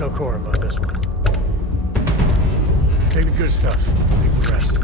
tell Cora about this one. Take the good stuff. Leave the rest.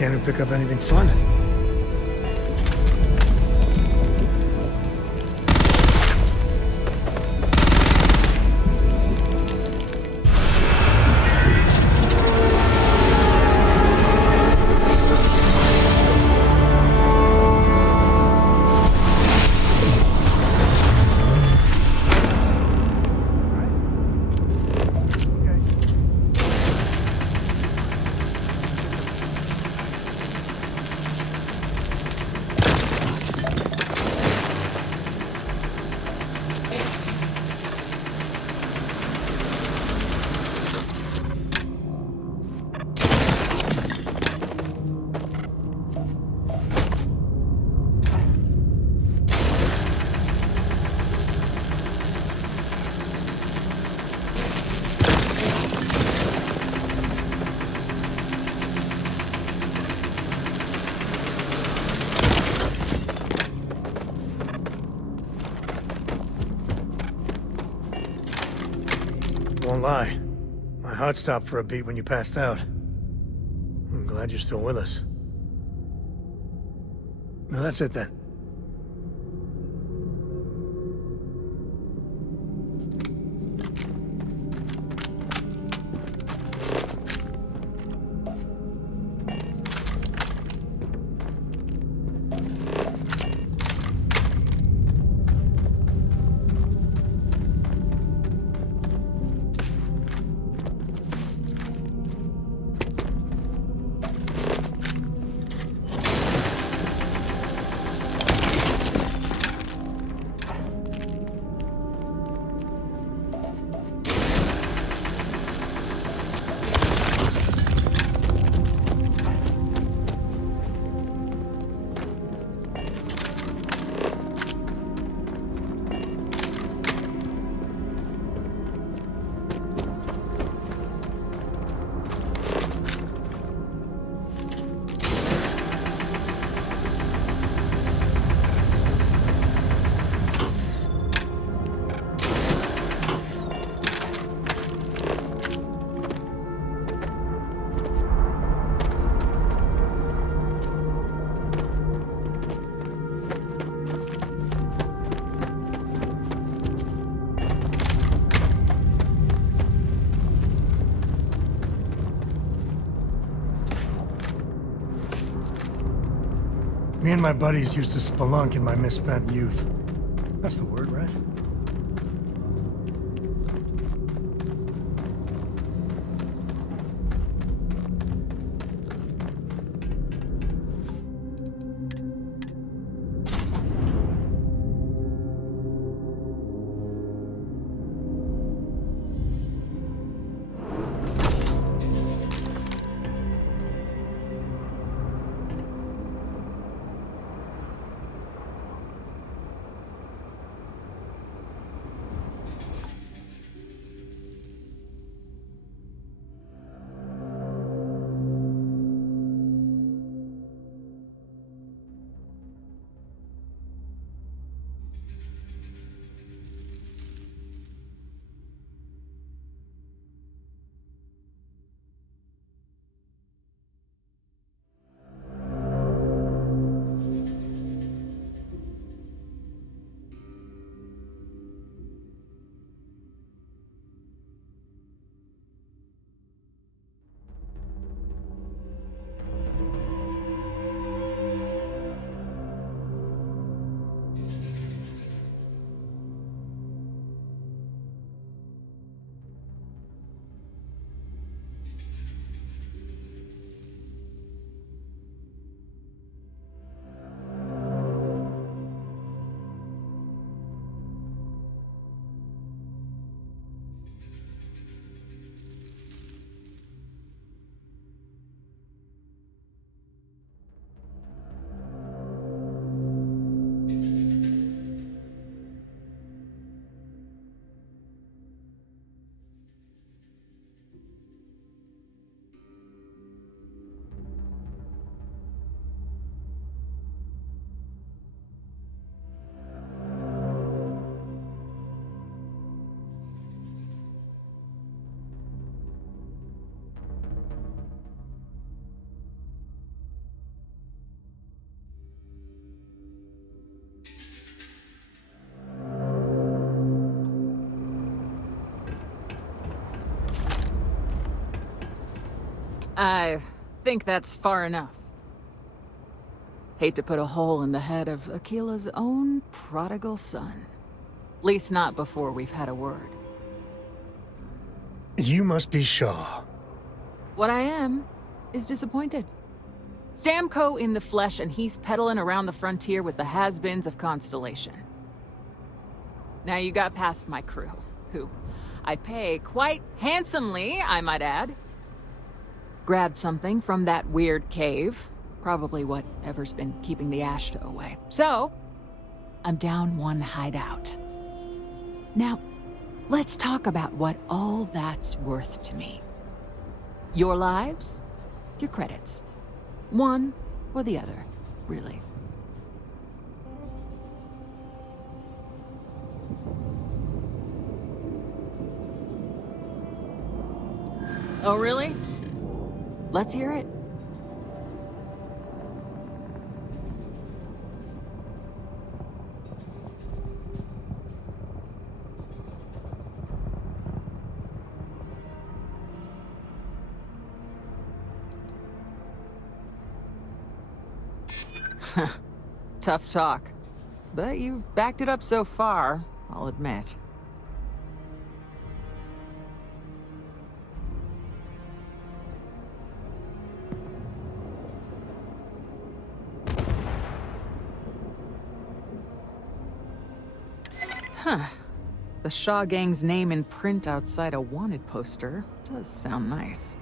Can't we pick up anything fun? Won't lie. My heart stopped for a beat when you passed out. I'm glad you're still with us. No, that's it then. Me and my buddies used to spelunk in my misspent youth. That's the word, right? I think that's far enough. Hate to put a hole in the head of Akila's own prodigal son. Least not before we've had a word. You must be Shaw. What I am is disappointed. Samco in the flesh, and he's peddling around the frontier with the has-beens of Constellation. Now you got past my crew, who I pay quite handsomely, I might add. Grabbed something from that weird cave. Probably whatever's been keeping the Ashta away. So, I'm down one hideout. Now, let's talk about what all that's worth to me. Your lives, your credits. One or the other, really. Oh, really? Let's hear it. Tough talk. But you've backed it up so far, I'll admit. Huh. The Shaw Gang's name in print outside a wanted poster does sound nice.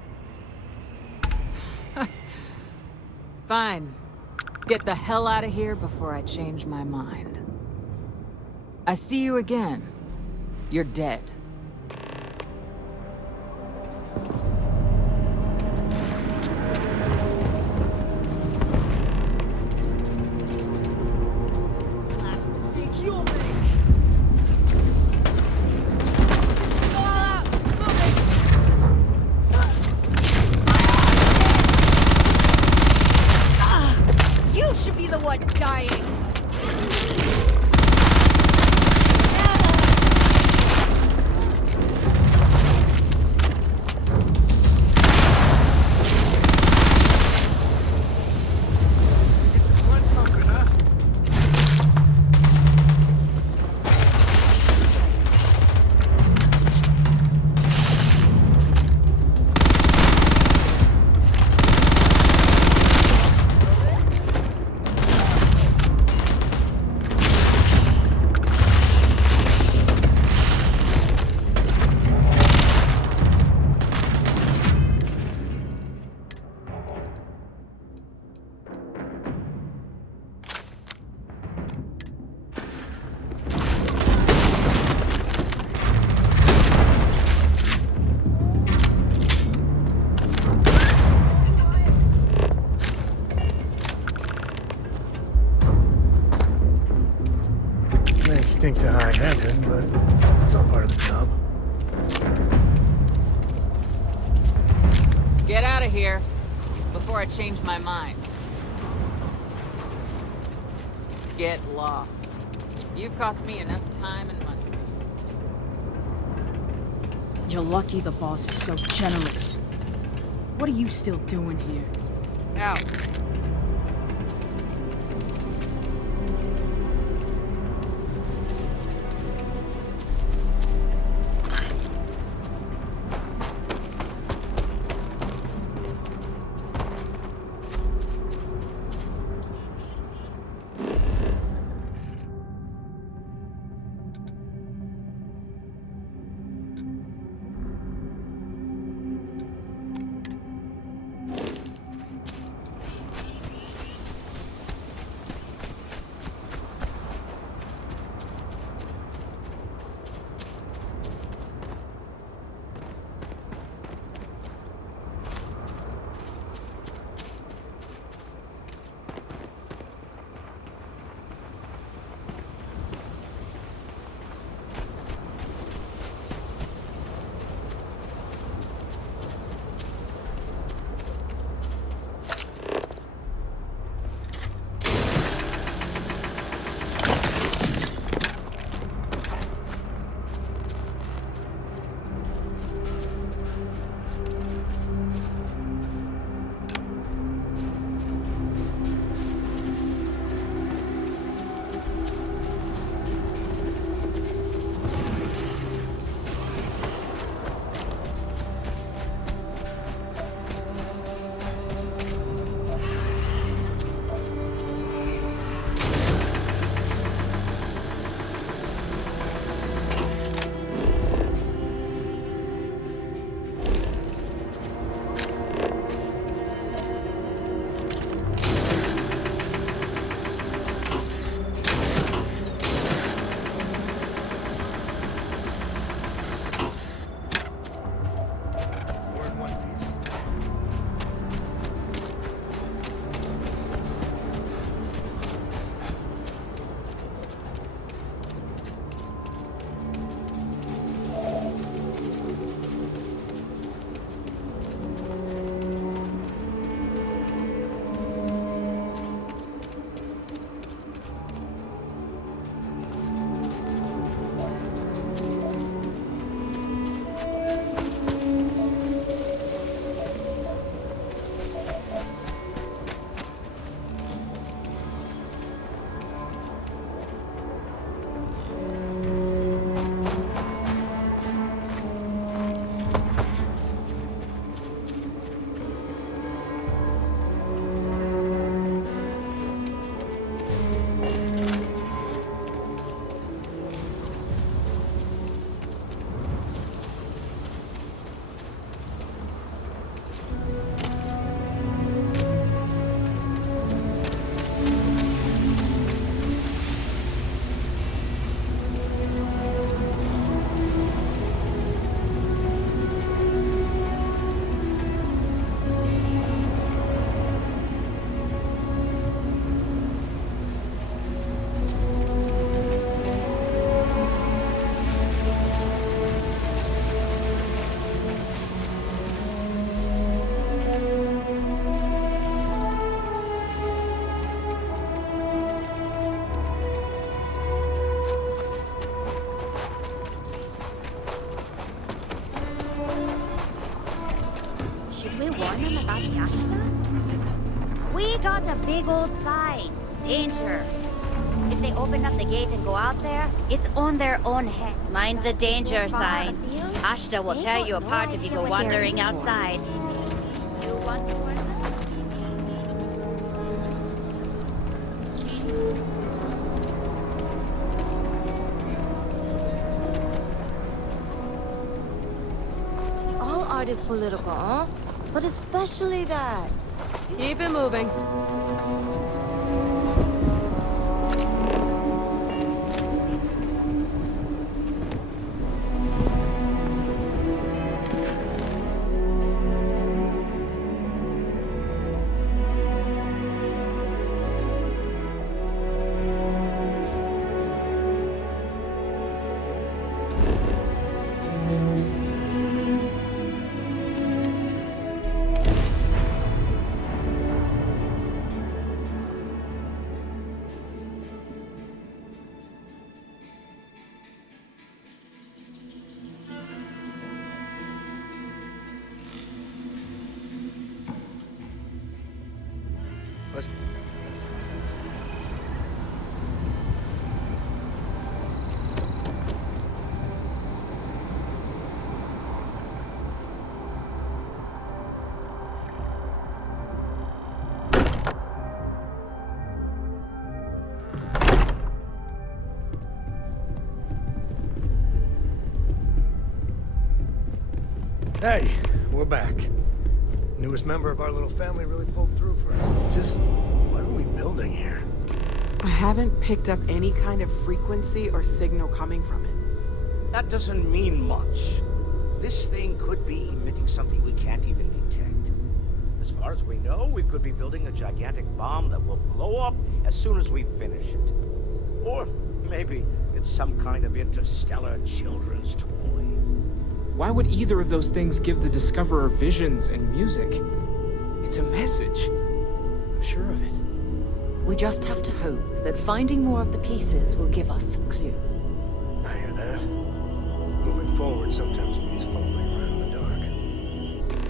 Fine. Get the hell out of here before I change my mind. I see you again. You're dead. Last mistake you'll make. Go all out. Move it. You should be the one dying. May stink to high heaven, but it's all part of the job. Get out of here before I change my mind. Get lost. You've cost me enough time and money. You're lucky the boss is so generous. What are you still doing here? Out. We got a big old sign. Danger. If they open up the gate and go out there, it's on their own head. Mind the danger sign. Ashta will tear you apart if you go wandering outside. You want to work? All art is political, huh? But especially that. Keep it moving. Let's... Hey, we're back. Newest member of our little family really pulled through for us. Just, what are we building here? I haven't picked up any kind of frequency or signal coming from it. That doesn't mean much. This thing could be emitting something we can't even detect. As far as we know, we could be building a gigantic bomb that will blow up as soon as we finish it. Or maybe it's some kind of interstellar children's toy. Why would either of those things give the Discoverer visions and music? It's a message. I'm sure of it. We just have to hope that finding more of the pieces will give us some clue. I hear that. Moving forward sometimes means fumbling around in the dark.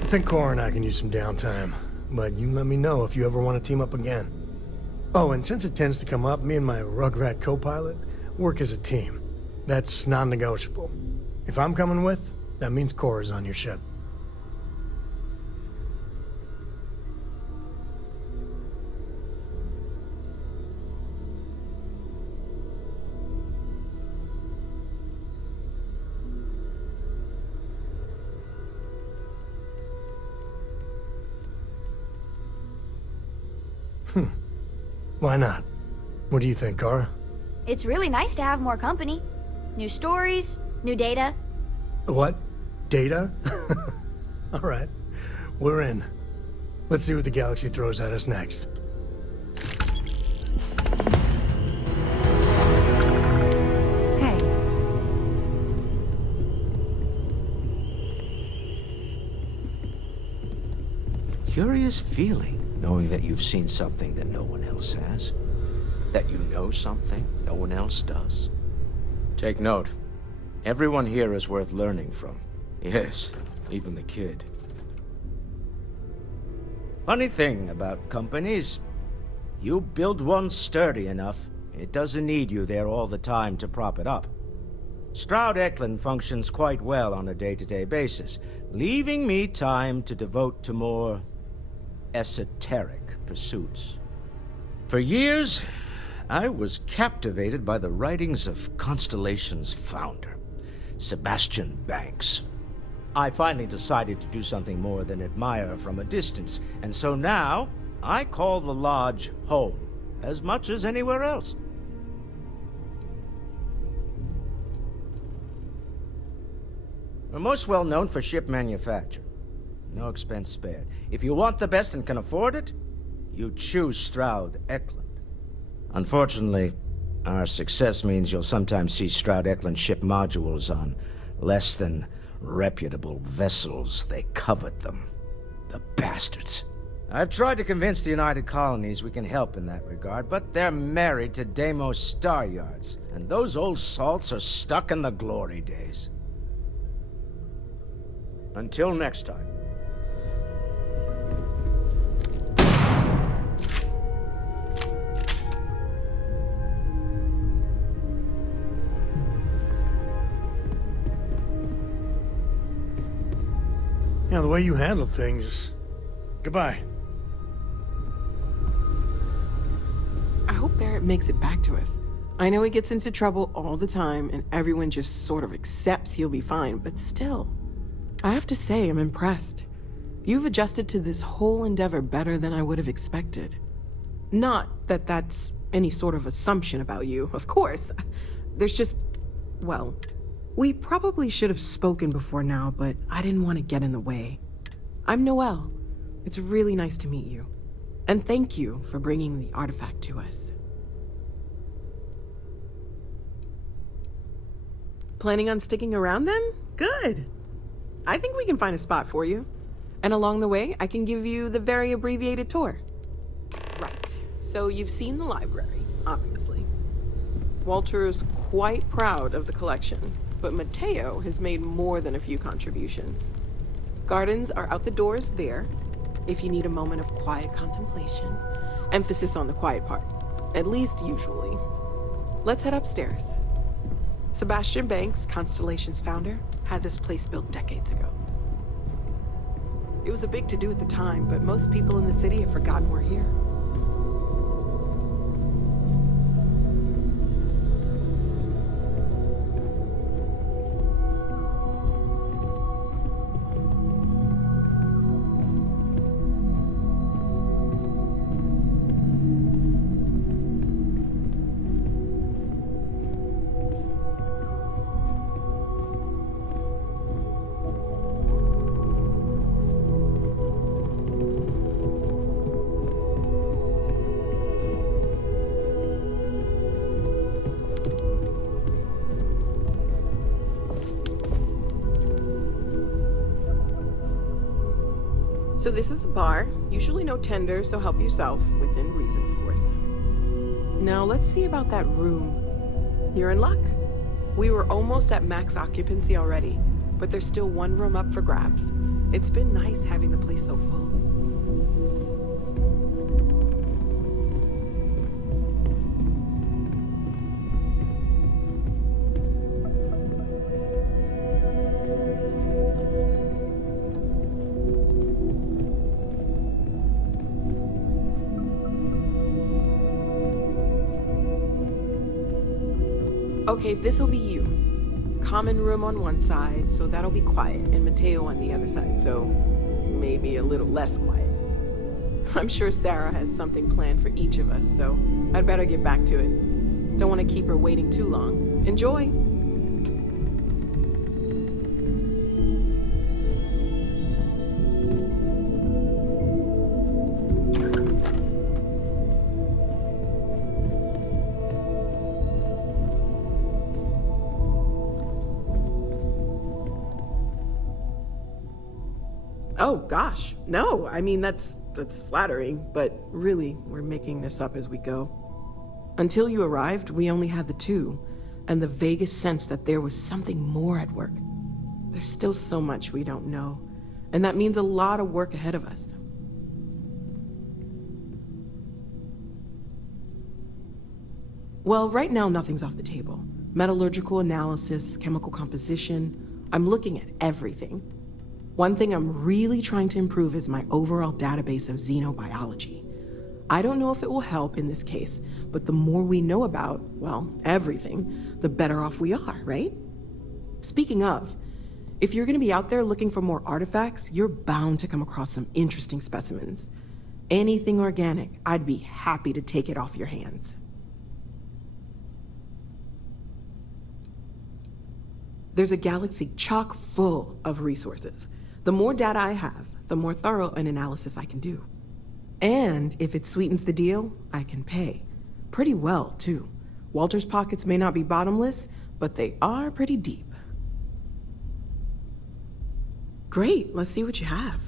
I think Cora and I can use some downtime, but you let me know if you ever want to team up again. Oh, and since it tends to come up, me and my Rugrat co-pilot work as a team. That's non-negotiable. If I'm coming with, that means Cora's on your ship. Why not? What do you think, Cora? It's really nice to have more company. New stories, new data. What? Data? All right. We're in. Let's see what the galaxy throws at us next. Hey. Curious feeling, knowing that you've seen something that no one else has. That you know something no one else does. Take note. Everyone here is worth learning from. Yes, even the kid. Funny thing about companies, you build one sturdy enough, it doesn't need you there all the time to prop it up. Stroud Eklund functions quite well on a day-to-day basis, leaving me time to devote to more esoteric pursuits. For years, I was captivated by the writings of Constellation's founder, Sebastian Banks. I finally decided to do something more than admire from a distance, and so now I call the Lodge home as much as anywhere else. We're most well known for ship manufacture. No expense spared. If you want the best and can afford it, you choose Stroud Eklund. Unfortunately, our success means you'll sometimes see Stroud Eklund ship modules on less than reputable vessels. They covet them. The bastards. I've tried to convince the United Colonies we can help in that regard, but they're married to Deimos Star Yards, and those old salts are stuck in the glory days. Until next time. Yeah, the way you handle things. Goodbye. I hope Barrett makes it back to us. I know he gets into trouble all the time, and everyone just sort of accepts he'll be fine, but still. I have to say, I'm impressed. You've adjusted to this whole endeavor better than I would have expected. Not that that's any sort of assumption about you, of course. There's just, well, we probably should have spoken before now, but I didn't want to get in the way. I'm Noelle. It's really nice to meet you. And thank you for bringing the artifact to us. Planning on sticking around then? Good. I think we can find a spot for you. And along the way, I can give you the very abbreviated tour. Right. So you've seen the library, obviously. Walter's quite proud of the collection, but Mateo has made more than a few contributions. Gardens are out the doors there, if you need a moment of quiet contemplation. Emphasis on the quiet part, at least usually. Let's head upstairs. Sebastian Banks, Constellation's founder, had this place built decades ago. It was a big to-do at the time, but most people in the city have forgotten we're here. So this is the bar. Usually no tender, so help yourself, within reason, of course. Now let's see about that room. You're in luck. We were almost at max occupancy already, but there's still one room up for grabs. It's been nice having the place so full. Okay, this'll be you. Common room on one side, so that'll be quiet, and Mateo on the other side, so maybe a little less quiet. I'm sure Sarah has something planned for each of us, so I'd better get back to it. Don't want to keep her waiting too long. Enjoy! Oh, gosh. No, I mean, that's flattering, but really, we're making this up as we go. Until you arrived, we only had the two, and the vaguest sense that there was something more at work. There's still so much we don't know, and that means a lot of work ahead of us. Well, right now, nothing's off the table. Metallurgical analysis, chemical composition, I'm looking at everything. One thing I'm really trying to improve is my overall database of xenobiology. I don't know if it will help in this case, but the more we know about, well, everything, the better off we are, right? Speaking of, if you're gonna be out there looking for more artifacts, you're bound to come across some interesting specimens. Anything organic, I'd be happy to take it off your hands. There's a galaxy chock full of resources. The more data I have, the more thorough an analysis I can do. And if it sweetens the deal, I can pay. Pretty well, too. Walter's pockets may not be bottomless, but they are pretty deep. Great, let's see what you have.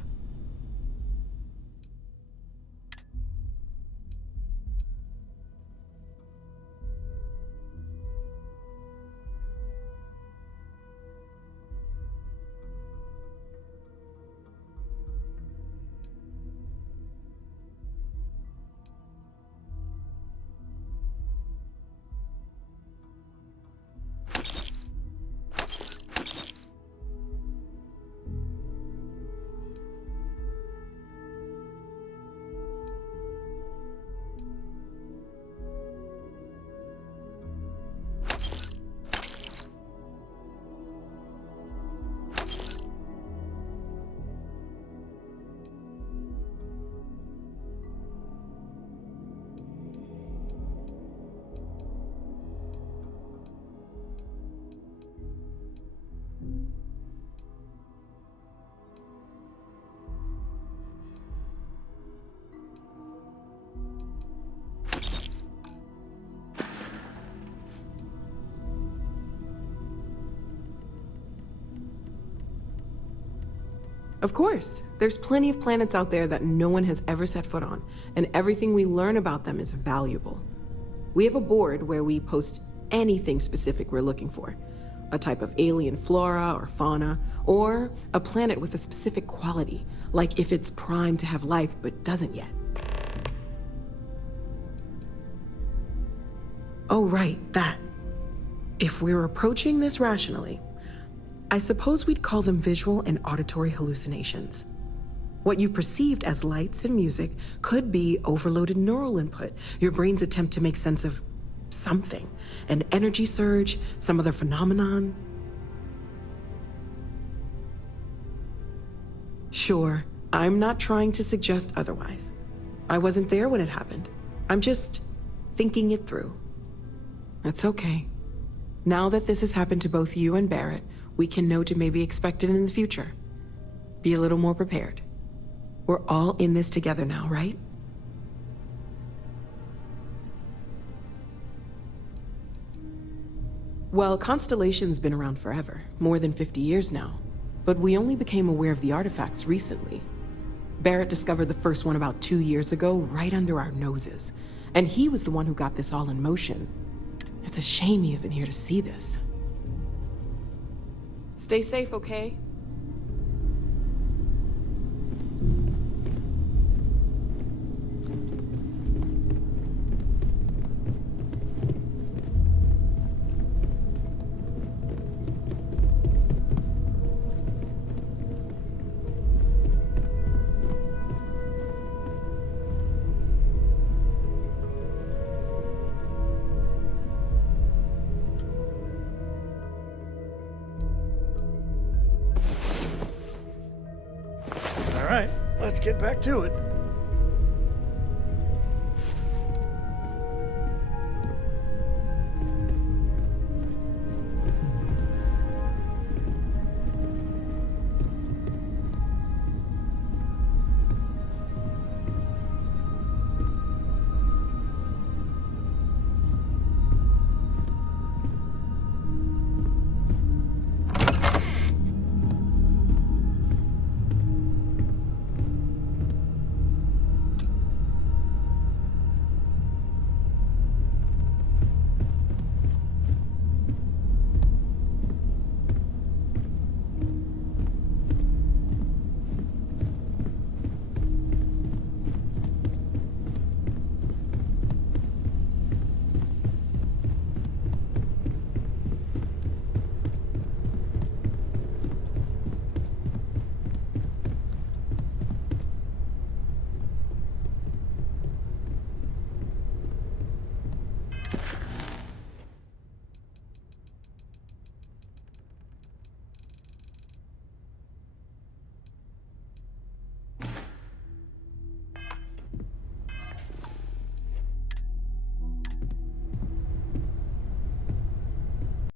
Of course. There's plenty of planets out there that no one has ever set foot on, and everything we learn about them is valuable. We have a board where we post anything specific we're looking for. A type of alien flora or fauna, or a planet with a specific quality, like if it's primed to have life but doesn't yet. Oh, right, that. If we're approaching this rationally, I suppose we'd call them visual and auditory hallucinations. What you perceived as lights and music could be overloaded neural input, your brain's attempt to make sense of something, an energy surge, some other phenomenon. Sure, I'm not trying to suggest otherwise. I wasn't there when it happened. I'm just thinking it through. That's okay. Now that this has happened to both you and Barrett, we can know to maybe expect it in the future. Be a little more prepared. We're all in this together now, right? Well, Constellation's been around forever, more than 50 years now. But we only became aware of the artifacts recently. Barrett discovered the first one about 2 years ago, right under our noses. And he was the one who got this all in motion. It's a shame he isn't here to see this. Stay safe, okay? All right, let's get back to it.